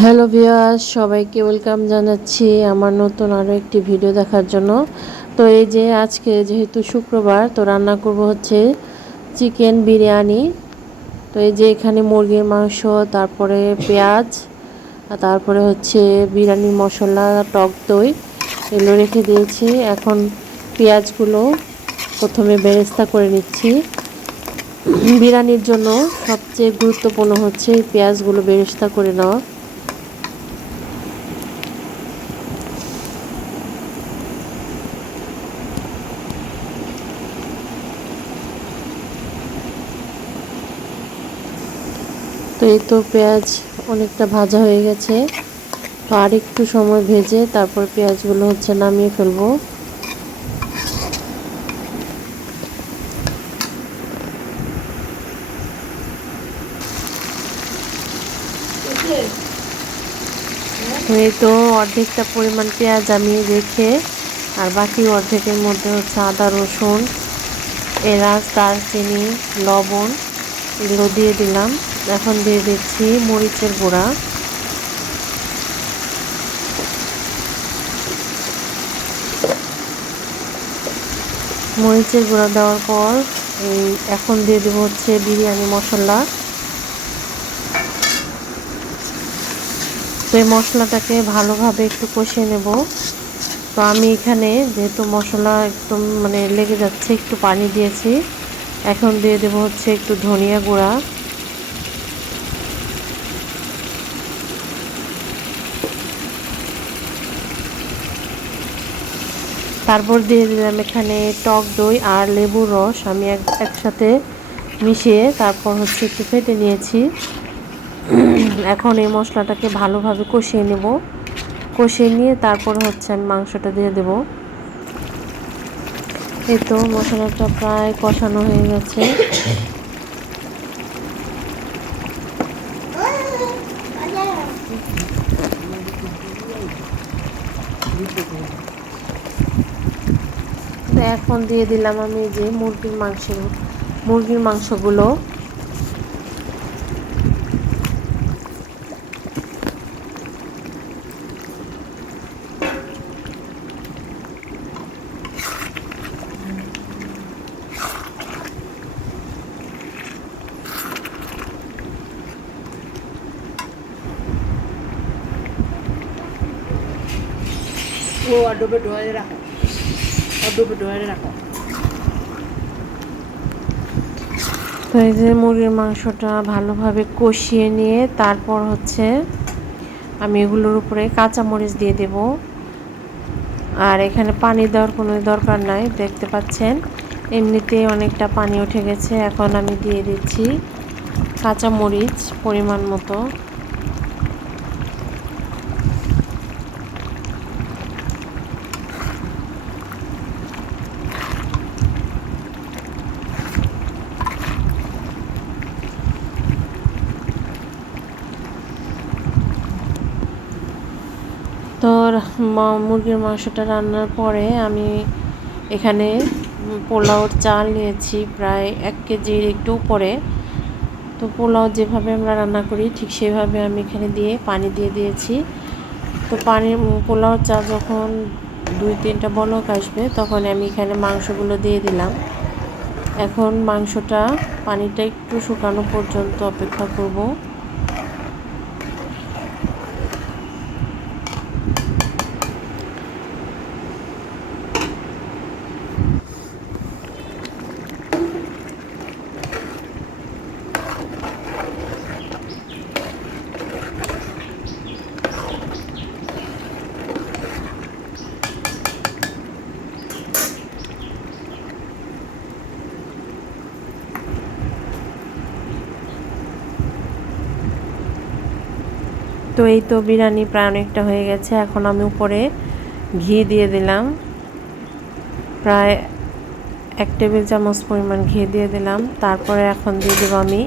Hello viewers, সবাইকে welcome জানাচ্ছি আমার নতুন আরও একটি ভিডিও দেখার জন্য। তো এই যে আজকে যেহেতু শুক্রবার, তো রান্না করব হচ্ছে চিকেন বিরিয়ানি। তো এই যে এখানে মুরগির মাংস, তারপরে পেঁয়াজ, আর তারপরে হচ্ছে বিরিয়ানি মশলা, টক দই এগুলো রেখে দিয়েছি। এখন পেঁয়াজগুলো প্রথমে বেরেস্তা করে নিচ্ছি। বিরিয়ানির জন্য সবচেয়ে গুরুত্বপূর্ণ হচ্ছে এই পেঁয়াজগুলো বেরেস্তা করে নেওয়া। তো এই তো পেঁয়াজ অনেকটা ভাজা হয়ে গেছে। তো আর একটু সময় ভেজে তারপর পেঁয়াজগুলো হচ্ছে নামিয়ে ফেলবো। তো এই তো অর্ধেকটা পরিমাণ পেঁয়াজ আমি রেখে আর বাকি অর্ধেকের মধ্যে হচ্ছে আদা, রসুন, এলাচ, দারচিনি, লবণ এগুলো দিয়ে দিলাম। এখন দিয়ে দিচ্ছি মরিচের গুঁড়া। মরিচের গুঁড়া দেওয়ার পর এখন দিয়ে দেবো হচ্ছে বিরিয়ানি মশলা। তো এই মশলাটাকে ভালোভাবে একটু কষিয়ে নেব। তো আমি এখানে যেহেতু মশলা একদম লেগে যাচ্ছে, একটু পানি দিয়েছি। এখন দিয়ে দেবো হচ্ছে একটু ধনিয়া গুঁড়া, তারপর দিয়ে দিলাম এখানে টক দই আর লেবুর রস। আমি একসাথে মিশিয়ে তারপর হচ্ছে একটু ফেটে নিয়েছি। এখন এই মশলাটাকে ভালোভাবে কষিয়ে নেব। কষিয়ে নিয়ে তারপর হচ্ছে আমি মাংসটা দিয়ে দেব। এই তো মশলাটা প্রায় কষানো হয়ে গেছে। এখন দিয়ে দিলাম আমি যে মুরগির মাংসগুলো। वो अड्डों पे ढोए रखो, अड्डों पे ढोए रखो। তো এই যে মুরগির মাংসটা ভালোভাবে কষিয়ে নিয়ে তারপর হচ্ছে আমি এগুলোর উপরে কাঁচামরিচ দিয়ে দেব। আর এখানে পানি দেওয়ার কোনো দরকার নাই, দেখতে পাচ্ছেন এমনিতেই অনেকটা পানি উঠে গেছে। এখন আমি দিয়ে দিচ্ছি কাঁচামরিচ পরিমাণ মতো। তো মুরগির মাংসটা রান্নার পরে আমি এখানে পোলাওর চাল নিয়েছি প্রায় 1 কেজির একটু উপরে। তো পোলাও যেভাবে আমরা রান্না করি ঠিক সেভাবে আমি এখানে দিয়ে পানি দিয়ে দিয়েছি। তো পোলাও চাল যখন 2-3টা বলক আসবে তখন আমি এখানে মাংসগুলো দিয়ে দিলাম। এখন মাংসটা পানিটা একটু শুকানো পর্যন্ত অপেক্ষা করব। তো এই তো বিরিয়ানি প্রায় অনেকটা হয়ে গেছে। এখন আমি উপরে ঘি দিয়ে দিলাম, প্রায় 1 টেবিল চামচ পরিমাণ ঘি দিয়ে দিলাম। তারপরে এখন দিয়ে দেব আমি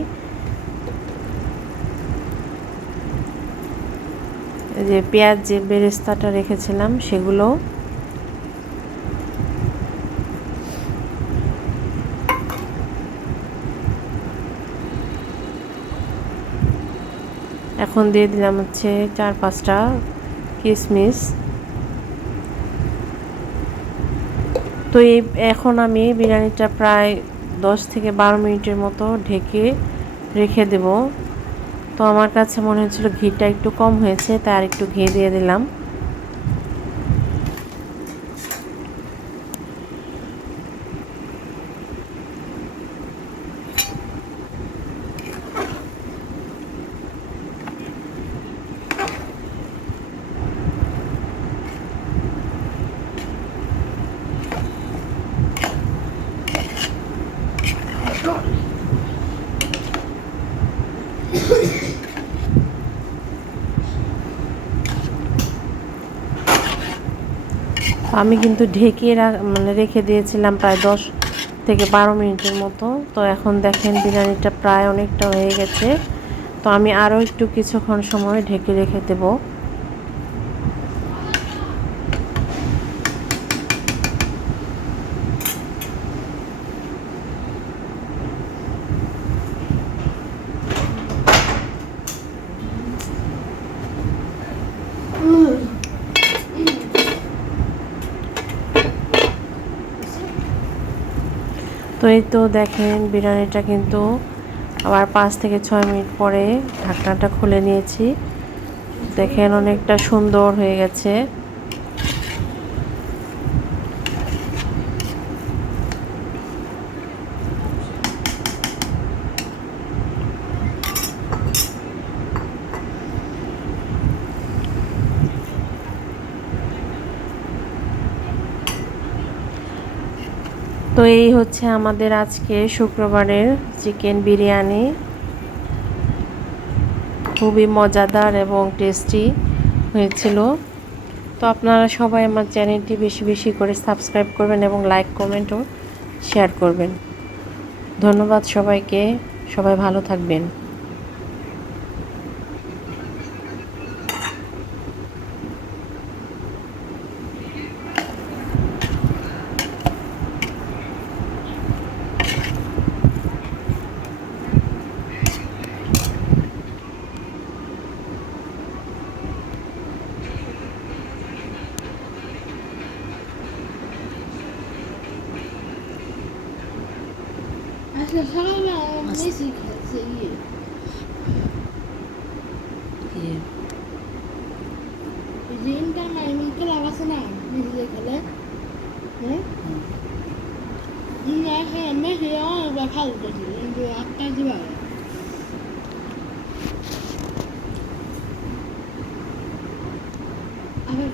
যে পেঁয়াজ যে বেরেস্তাটা রেখেছিলাম সেগুলো। এখন এখন দিয়ে দিলাম হচ্ছে 4-5টা কিশমিশ। তো এখন আমি বিরিয়ানিটা প্রায় 10 থেকে 12 মিনিটের মতো ঢেকে রেখে দেব। তো আমার কাছে মনে হচ্ছিল ঘিটা একটু কম হয়েছে, তাই আর একটু ঘি দিয়ে দিলাম। আমি কিন্তু ঢেকে রেখে দিয়েছিলাম প্রায় 10 থেকে 12 মিনিটের মতো। তো এখন দেখেন বিরিয়ানিটা প্রায় অনেকটা হয়ে গেছে। তো আমি আরও একটু কিছুক্ষণ সময় ঢেকে রেখে দেব। তো এই তো দেখেন বিরিয়ানিটা কিন্তু আবার 5 থেকে 6 মিনিট পরে ঢাকনাটা খুলে নিয়েছি। দেখেন অনেকটা সুন্দর হয়ে গেছে। তো এই হচ্ছে আমাদের আজকে শুক্রবারের চিকেন বিরিয়ানি। খুবই মজাদার এবং টেস্টি হয়েছিল। তো আপনারা সবাই আমার চ্যানেলটি বেশি বেশি করে সাবস্ক্রাইব করবেন এবং লাইক কমেন্ট ও শেয়ার করবেন। ধন্যবাদ সবাইকে। সবাই ভালো থাকবেন। আচ্ছা সকালবেলা মেসি খেলছে যে ইন্টার মাইমিং ক্লাব আছে না মেসি খেলে হ্যাঁ হ্যাঁ মেসি অনেকবার ভালো করছে কিন্তু একটা দিবা আবার